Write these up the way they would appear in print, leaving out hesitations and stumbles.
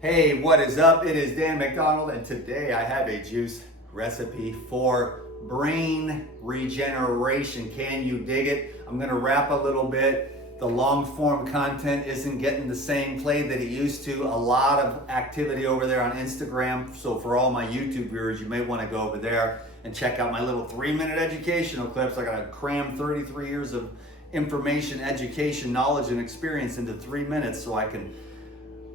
Hey, what is up? It is Dan McDonald, and today I have a juice recipe for brain regeneration. Can you dig it? I'm gonna rap a little bit. The long form content isn't getting the same play that it used to. A lot of activity over there on Instagram. So for all my YouTube viewers, you may wanna go over there and check out my little 3-minute educational clips. I gotta cram 33 years of information, education, knowledge, and experience into 3 minutes so I can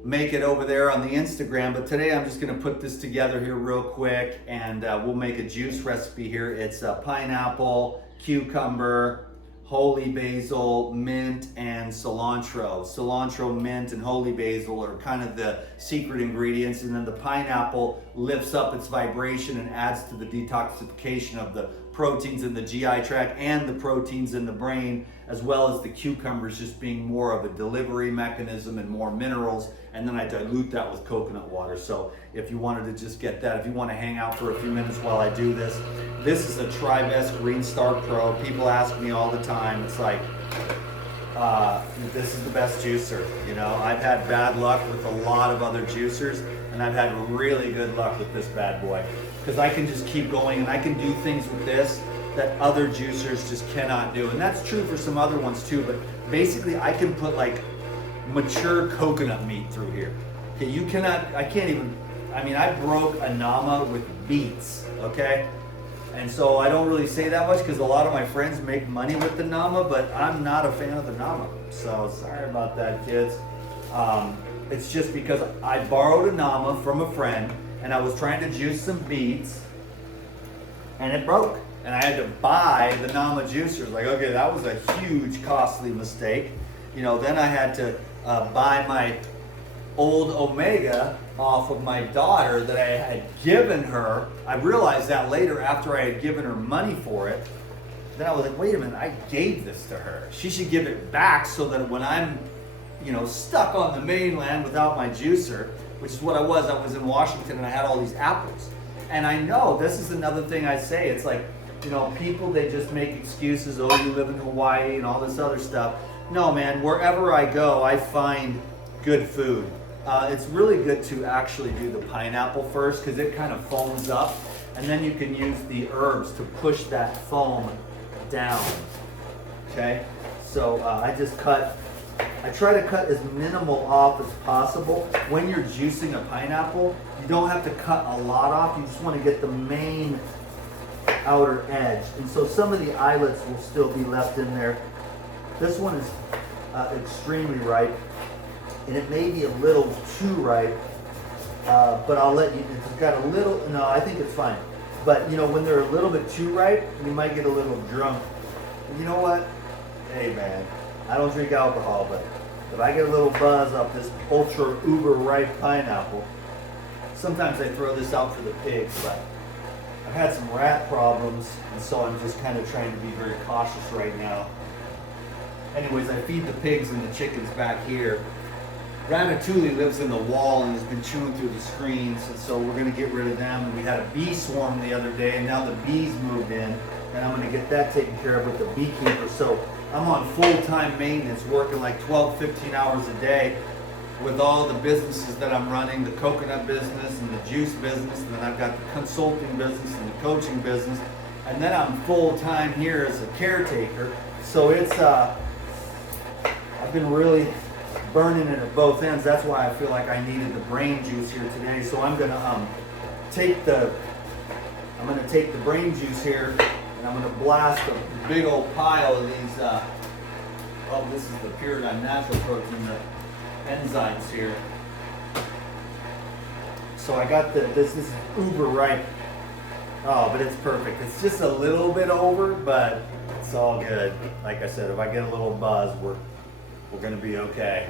make it over there on the Instagram. But today I'm just gonna put this together here real quick, and we'll make a juice recipe here. It's pineapple, cucumber, holy basil, mint, and cilantro. Cilantro, mint, and holy basil are kind of the secret ingredients, and then the pineapple lifts up its vibration and adds to the detoxification of the proteins in the GI tract and the proteins in the brain, as well as the cucumbers just being more of a delivery mechanism and more minerals. And then I dilute that with coconut water. So if you wanted to just get that, if you want to hang out for a few minutes while I do this, this is a Tribest Green Star Pro. People ask me all the time, it's like, this is the best juicer. You know, I've had bad luck with a lot of other juicers, and I've had really good luck with this bad boy, because I can just keep going and I can do things with this that other juicers just cannot do. And that's true for some other ones too, but basically I can put like mature coconut meat through here. Okay, you cannot, I can't even, I mean, I broke a nama with beets, okay? And so I don't really say that much because a lot of my friends make money with the nama, but I'm not a fan of the nama. So sorry about that, kids. It's just because I borrowed a nama from a friend and I was trying to juice some beets and it broke. And I had to buy the nama juicer. Like, okay, that was a huge, costly mistake. You know, then I had to buy my old Omega off of my daughter that I had given her. I realized that later after I had given her money for it. Then I was like, wait a minute, I gave this to her. She should give it back so that when I'm, you know, stuck on the mainland without my juicer, which is what I was in Washington and I had all these apples. And I know this is another thing I say. It's like, you know, people, they just make excuses. Oh, you live in Hawaii and all this other stuff. No, man, wherever I go, I find good food. It's really good to actually do the pineapple first because it kind of foams up, and then you can use the herbs to push that foam down. Okay, so I try to cut as minimal off as possible. When you're juicing a pineapple, you don't have to cut a lot off. You just want to get the main outer edge, and so some of the eyelets will still be left in there. This one is extremely ripe, and it may be a little too ripe, but I'll let you, it's got a little, no, I think it's fine. But you know, when they're a little bit too ripe, you might get a little drunk. And you know what? Hey man, I don't drink alcohol, but if I get a little buzz off this ultra uber ripe pineapple, sometimes I throw this out for the pigs, but I've had some rat problems, and so I'm just kind of trying to be very cautious right now. Anyways, I feed the pigs and the chickens back here. Ratatouille lives in the wall and has been chewing through the screens, and so we're going to get rid of them. We had a bee swarm the other day, and now the bees moved in, and I'm going to get that taken care of with the beekeeper. So I'm on full-time maintenance, working like 12, 15 hours a day with all the businesses that I'm running, the coconut business and the juice business, and then I've got the consulting business and the coaching business, and then I'm full-time here as a caretaker. So it's I've been really burning it at both ends. That's why I feel like I needed the brain juice here today. So I'm gonna take the brain juice here, and I'm gonna blast a big old pile of these. Oh, this is the Pyridine Natural Protein, the enzymes here. So I got this is uber ripe. Oh, but it's perfect. It's just a little bit over, but it's all good. Like I said, if I get a little buzz, we're gonna be okay.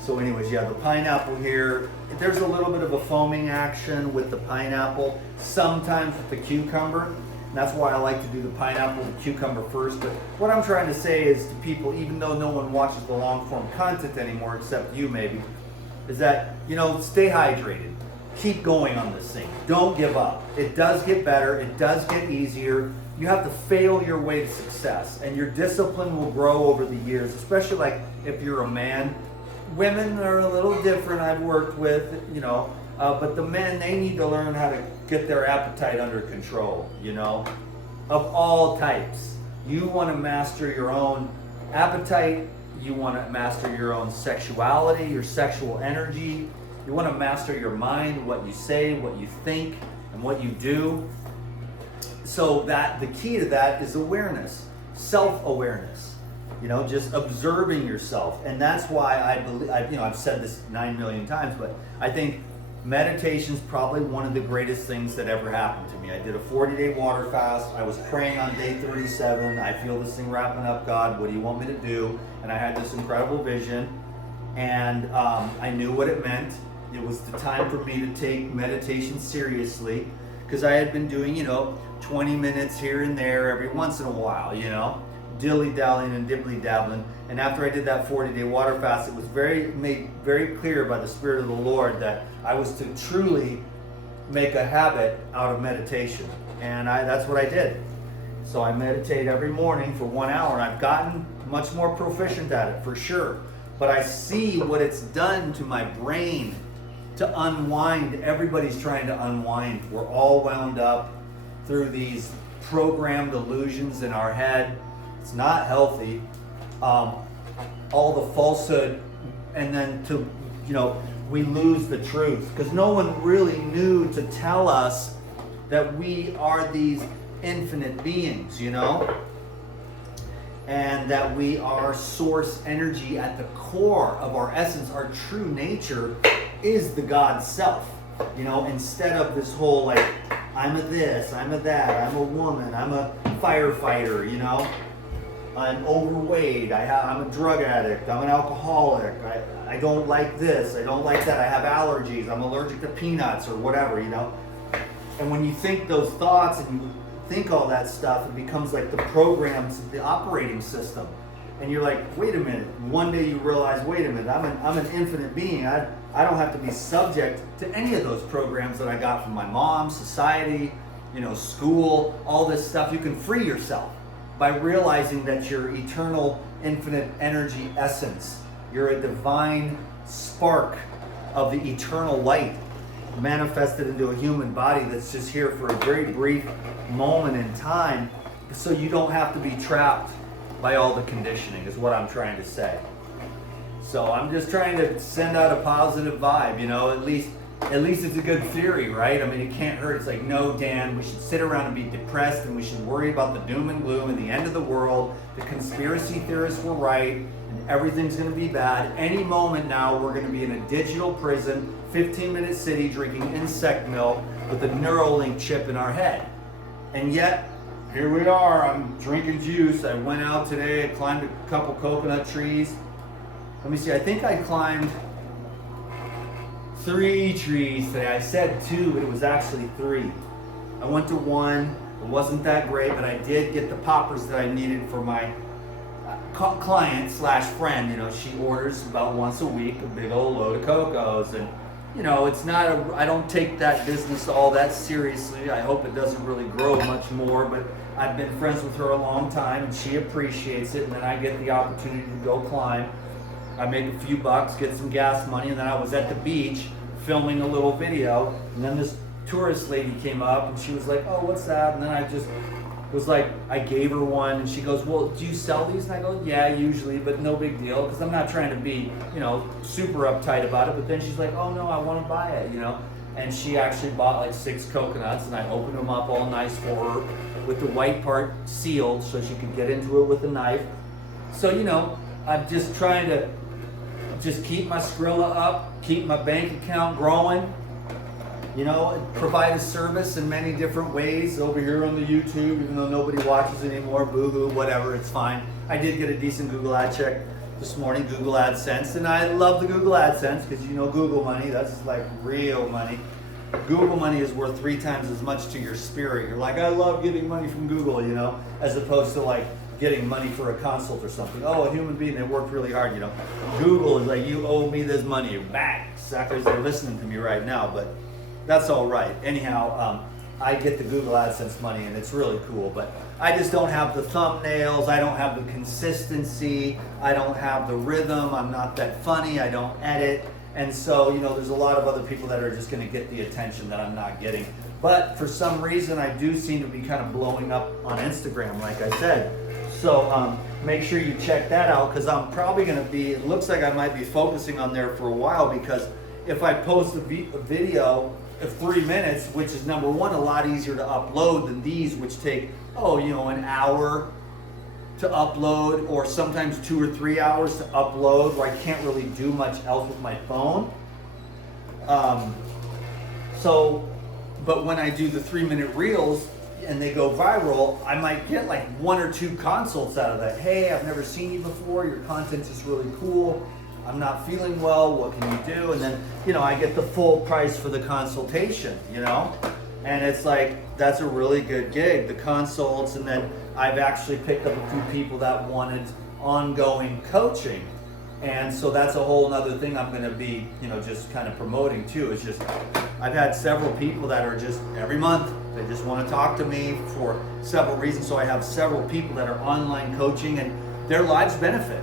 So anyways, yeah, the pineapple here, there's a little bit of a foaming action with the pineapple, sometimes with the cucumber. And that's why I like to do the pineapple and cucumber first. But what I'm trying to say is to people, even though no one watches the long form content anymore, except you maybe, is that, you know, stay hydrated. Keep going on this thing. Don't give up. It does get better. It does get easier. You have to fail your way to success, and your discipline will grow over the years, especially like if you're a man. women are a little different. I've worked with, you know, but the men, they need to learn how to get their appetite under control, you know, of all types. You want to master your own appetite. You want to master your own sexuality, your sexual energy. You want to master your mind, what you say, what you think, and what you do. So that the key to that is awareness, self-awareness. You know, just observing yourself. And that's why I believe, I've said this 9 million times, but I think meditation is probably one of the greatest things that ever happened to me. I did a 40-day water fast. I was praying on day 37. I feel this thing wrapping up, God, what do you want me to do? And I had this incredible vision, and I knew what it meant. It was the time for me to take meditation seriously, because I had been doing, 20 minutes here and there every once in a while, dilly-dallying and dibbly-dabbling. And after I did that 40-day water fast, it was made very clear by the Spirit of the Lord that I was to truly make a habit out of meditation. And that's what I did. So I meditate every morning for 1 hour, and I've gotten much more proficient at it, for sure. But I see what it's done to my brain to unwind. Everybody's trying to unwind. We're all wound up through these programmed illusions in our head. It's not healthy. All the falsehood, and then we lose the truth, because no one really knew to tell us that we are these infinite beings, and that we are source energy at the core of our essence. Our true nature is the God self, instead of this whole I'm a this, I'm a that, I'm a woman, I'm a firefighter, I'm overweight, I'm a drug addict, I'm an alcoholic, I don't like this, I don't like that, I have allergies, I'm allergic to peanuts or whatever, And when you think those thoughts and you think all that stuff, it becomes like the programs, the operating system. And you're like, wait a minute. One day you realize, wait a minute, I'm an infinite being. I don't have to be subject to any of those programs that I got from my mom, society, school, all this stuff. You can free yourself by realizing that you're eternal, infinite energy essence. You're a divine spark of the eternal light manifested into a human body that's just here for a very brief moment in time, so you don't have to be trapped by all the conditioning, is what I'm trying to say. So I'm just trying to send out a positive vibe, at least it's a good theory, right? I mean, it can't hurt. It's like, no, Dan, we should sit around and be depressed, and we should worry about the doom and gloom and the end of the world. The conspiracy theorists were right, and everything's going to be bad. Any moment now, we're going to be in a digital prison, 15-minute city, drinking insect milk with a Neuralink chip in our head. And yet, here we are. I'm drinking juice. I went out today. I climbed a couple coconut trees. Let me see. I think I climbed 3 trees today. I said 2, but it was actually 3. I went to 1. It wasn't that great, but I did get the poppers that I needed for my client slash friend. She orders about once a week a big old load of cocos, and it's not I don't take that business all that seriously. I hope it doesn't really grow much more, but I've been friends with her a long time, and she appreciates it, and then I get the opportunity to go climb. I make a few bucks, get some gas money, and then I was at the beach filming a little video, and then this tourist lady came up, and she was like, oh, what's that? And then I just was like, I gave her one, and she goes, well, do you sell these? And I go, yeah, usually, but no big deal, because I'm not trying to be, super uptight about it. But then she's like, oh no, I want to buy it, And she actually bought like 6 coconuts, and I opened them up all nice for her with the white part sealed so she could get into it with a knife. So, I'm just trying to just keep my Skrilla up, keep my bank account growing, provide a service in many different ways over here on the YouTube, even though nobody watches anymore, boo-hoo, whatever, it's fine. I did get a decent Google ad check this morning, Google AdSense, and I love the Google AdSense because Google money, that's like real money. Google money is worth 3 times as much to your spirit. You're like, I love getting money from Google, as opposed to like getting money for a consult or something. Oh, a human being that worked really hard, Google is like, you owe me this money. Bang! Suckers, they're listening to me right now, but that's all right. Anyhow, I get the Google AdSense money, and it's really cool, but I just don't have the thumbnails, I don't have the consistency, I don't have the rhythm, I'm not that funny, I don't edit, and so, you know, there's a lot of other people that are just gonna get the attention that I'm not getting. But for some reason, I do seem to be kind of blowing up on Instagram, like I said. So make sure you check that out, because I'm probably gonna be, it looks like I might be focusing on there for a while, because if I post a video of 3 minutes, which is number one, a lot easier to upload than these, which take, an hour to upload, or sometimes 2 or 3 hours to upload, where I can't really do much else with my phone. But when I do the 3-minute reels and they go viral, I might get like 1 or 2 consults out of that. Hey, I've never seen you before, your content's just really cool, I'm not feeling well, what can you do? And then, I get the full price for the consultation, And it's like, that's a really good gig, the consults. And then I've actually picked up a few people that wanted ongoing coaching. And so that's a whole nother thing I'm gonna be, just kind of promoting too. It's just, I've had several people that are just every month, they just wanna talk to me for several reasons. So I have several people that are online coaching, and their lives benefit.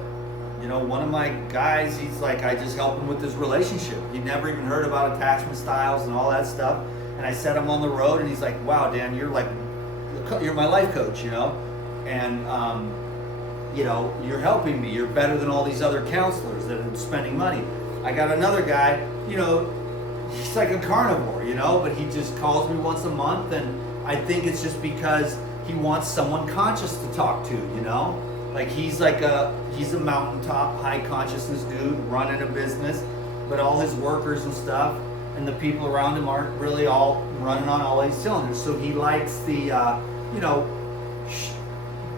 One of my guys, he's like, I just help him with his relationship. He never even heard about attachment styles and all that stuff. And I set him on the road, and he's like, wow, Dan, you're my life coach, And, you're helping me. You're better than all these other counselors that are spending money. I got another guy, he's like a carnivore, but he just calls me once a month. And I think it's just because he wants someone conscious to talk to, Like he's a mountaintop, high consciousness dude running a business, but all his workers and stuff and the people around him aren't really all running on all 8 cylinders. So he likes the,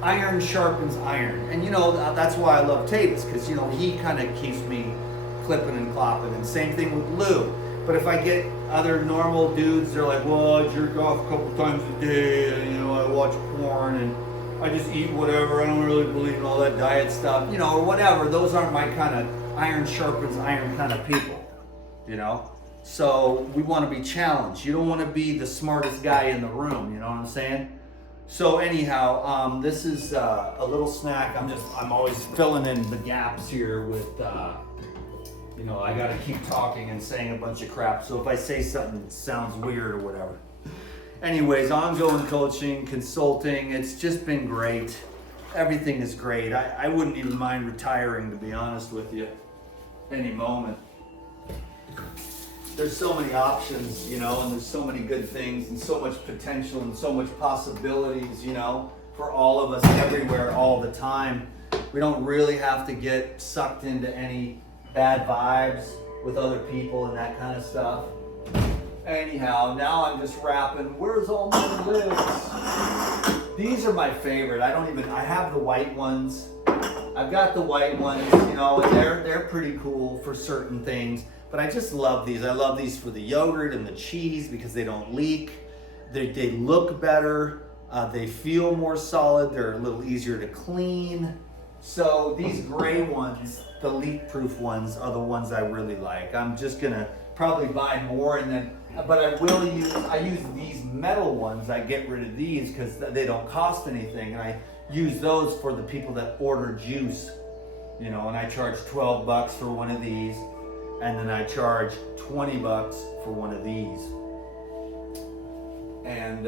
iron sharpens iron. And that's why I love Tavis, because, he kind of keeps me clipping and clopping. And same thing with Lou. But if I get other normal dudes, they're like, well, I jerk off a couple times a day, and, I watch porn, and I just eat whatever, I don't really believe in all that diet stuff, or whatever. Those aren't my kind of iron sharpens iron kind of people, So we want to be challenged. You don't want to be the smartest guy in the room, you know what I'm saying? So anyhow, this is a little snack. I'm always filling in the gaps here with, I got to keep talking and saying a bunch of crap. So if I say something that sounds weird or whatever. Anyways, ongoing coaching, consulting, it's just been great. Everything is great. I wouldn't even mind retiring, to be honest with you, any moment. There's so many options, and there's so many good things and so much potential and so much possibilities, for all of us everywhere all the time. We don't really have to get sucked into any bad vibes with other people and that kind of stuff. Anyhow, now I'm just rapping. Where's all my lyrics? These are my favorite. I have the white ones. I've got the white ones, and they're pretty cool for certain things. But I just love these. I love these for the yogurt and the cheese because they don't leak. They look better. They feel more solid. They're a little easier to clean. So these gray ones, the leak-proof ones, are the ones I really like. I'm just gonna probably buy more, but I use these metal ones. I get rid of these because they don't cost anything, and I use those for the people that order juice, and I charge $12 for one of these, and then I charge $20 for one of these. And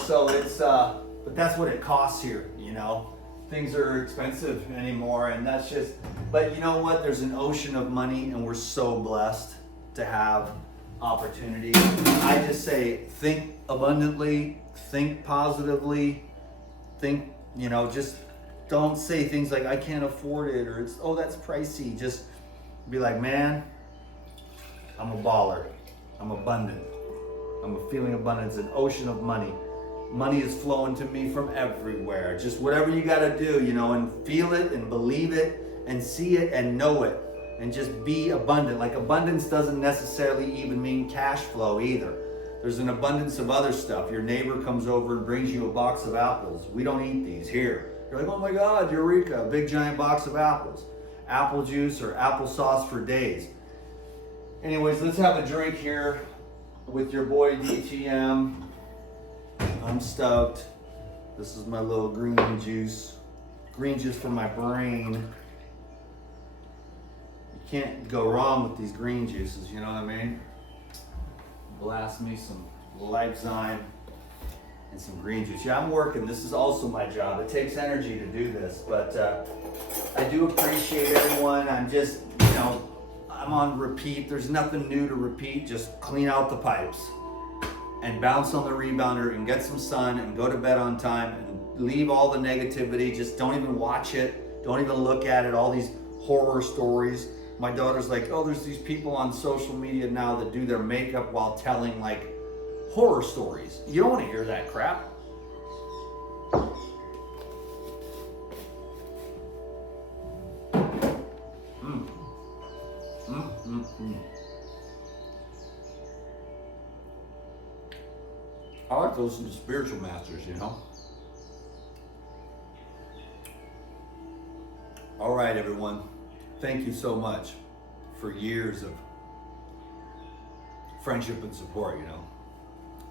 so it's but that's what it costs here, Things are expensive anymore, and that's just, but you know what? There's an ocean of money, and we're so blessed to have opportunity. I just say, think abundantly, think positively, think, just don't say things like, I can't afford it, or it's, oh, that's pricey. Just be like, man, I'm a baller. I'm abundant. I'm feeling abundance, an ocean of money. Money is flowing to me from everywhere. Just whatever you got to do, and feel it and believe it and see it and know it. And just be abundant. Like, abundance doesn't necessarily even mean cash flow either. There's an abundance of other stuff. Your neighbor comes over and brings you a box of apples. We don't eat these here. You're like, oh my God, Eureka, a big giant box of apples. Apple juice or applesauce for days. Anyways, let's have a drink here with your boy DTM. I'm stoked. This is my little green juice. Green juice for my brain. You can't go wrong with these green juices, you know what I mean? Blast me some Lifezyme and some green juice. Yeah, I'm working. This is also my job. It takes energy to do this, but I do appreciate everyone. I'm just, you know, I'm on repeat. There's nothing new to repeat. Just clean out the pipes and bounce on the rebounder and get some sun and go to bed on time and leave all the negativity. Just don't even watch it. Don't even look at it. All these horror stories. My daughter's like, oh, there's these people on social media now that do their makeup while telling like horror stories. You don't want to hear that crap. I like to listen to spiritual masters, you know. All right, everyone. Thank you so much for years of friendship and support, you know.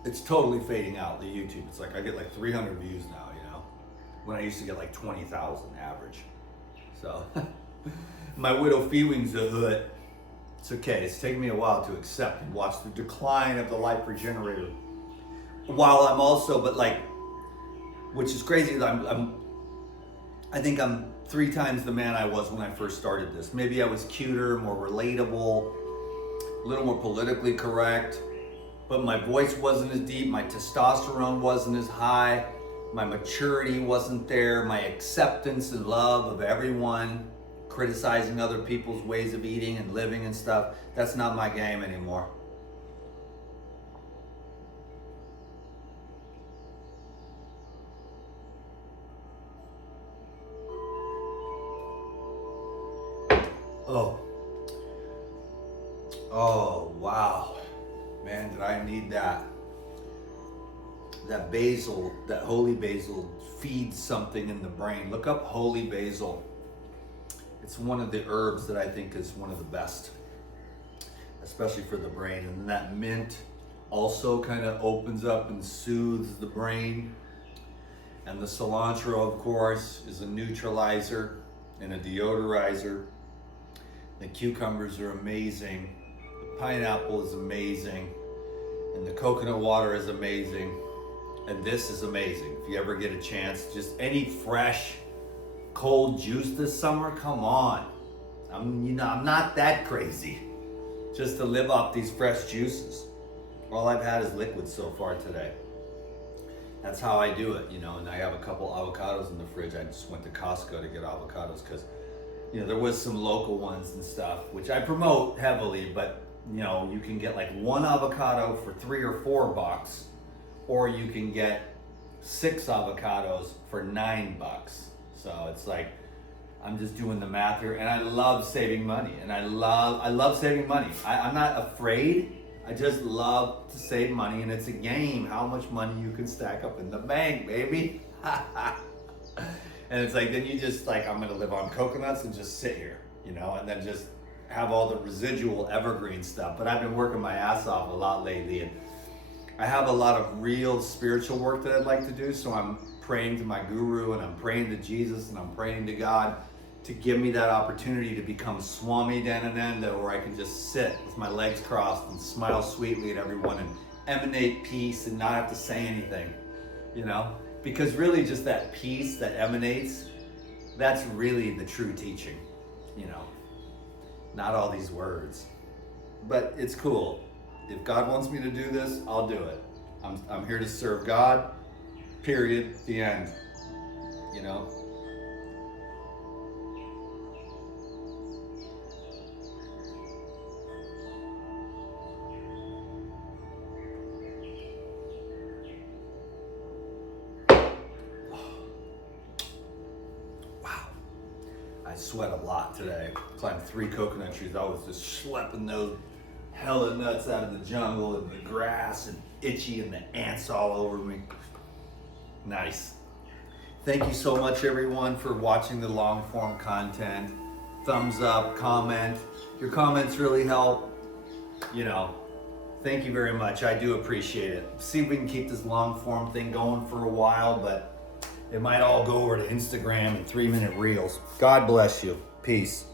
It's totally fading out, the YouTube. It's like I get like 300 views now, you know, when I used to get like 20,000 average. So my widow feelings a hood. It's okay. It's taken me a while to accept and watch the decline of the life regenerator. While I'm also, but like, which is crazy that I think I'm 3 times the man I was when I first started this. Maybe I was cuter, more relatable, a little more politically correct, but my voice wasn't as deep, my testosterone wasn't as high, my maturity wasn't there, my acceptance and love of everyone, criticizing other people's ways of eating and living and stuff. That's not my game anymore. Oh, wow. Man, did I need that. That basil, that holy basil feeds something in the brain. Look up holy basil. It's one of the herbs that I think is one of the best, especially for the brain. And that mint also kind of opens up and soothes the brain. And the cilantro, of course, is a neutralizer and a deodorizer. The cucumbers are amazing. The pineapple is amazing. And the coconut water is amazing. And this is amazing. If you ever get a chance, just any fresh, cold juice this summer, come on. I'm not that crazy. Just to live off these fresh juices. All I've had is liquid so far today. That's how I do it, you know, and I have a couple avocados in the fridge. I just went to Costco to get avocados because, you know, there was some local ones and stuff, which I promote heavily, but, you know, you can get like one avocado for $3 or $4, or you can get 6 avocados for $9. So it's like, I'm just doing the math here, and I love saving money, and I love saving money. I'm not afraid. I just love to save money, and it's a game how much money you can stack up in the bank, baby. And it's like, then you just like, I'm gonna live on coconuts and just sit here, you know, and then just have all the residual evergreen stuff. But I've been working my ass off a lot lately, and I have a lot of real spiritual work that I'd like to do. So I'm praying to my guru, and I'm praying to Jesus, and I'm praying to God to give me that opportunity to become Swami Dhanananda, where I can just sit with my legs crossed and smile sweetly at everyone and emanate peace and not have to say anything, you know? Because really just that peace that emanates, that's really the true teaching, you know? Not all these words. But it's cool. If God wants me to do this, I'll do it. I'm here to serve God, period, the end, you know? I sweat a lot today. Climbed 3 coconut trees. I was just schlepping those hella nuts out of the jungle and the grass and itchy and the ants all over me. Nice. Thank you so much, everyone, for watching the long form content. Thumbs up, comment. Your comments really help, you know, Thank you very much. I do appreciate it. See if we can keep this long form thing going for a while, but it might all go over to Instagram and 3-minute reels. God bless you. Peace.